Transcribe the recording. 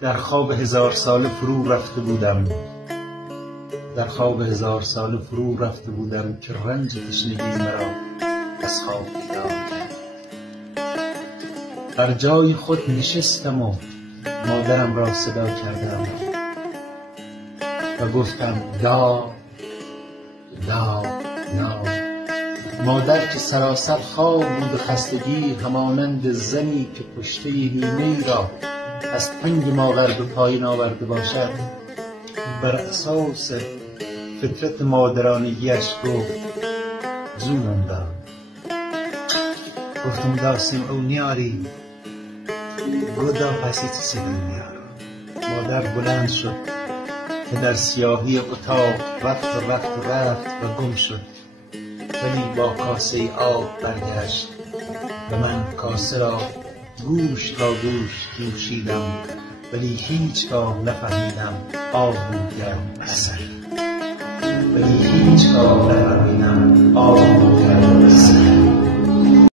در خواب 1000 ساله فرو رفته بودم، در خواب 1000 ساله فرو رفته بودم که رنج تشنگی مرا از خواب بیدار کرد. بر جای خود نشستم و مادرم را صدا کردم و گفتم دا دا دا. مادر که سراسر خواب بود و خستگی، همانند زنی که پشته هیمه‌ای را از تنگ ماغر به پایین آورده باشد، بر اساس فطرت مادرانگیش گفت زونم دارم. گفتم داسم او نیاری گودا پسی چیزی نیار. مادر بلند شد که در سیاهی اتاق رفت و گم شد، ولی با کاسه آب برگشت و من کاسه را گوش تا گوش جوشیدم، ولی هیچگاه نفهمیدم آب بود یا عسل، ولی هیچگاه نفهمیدم آب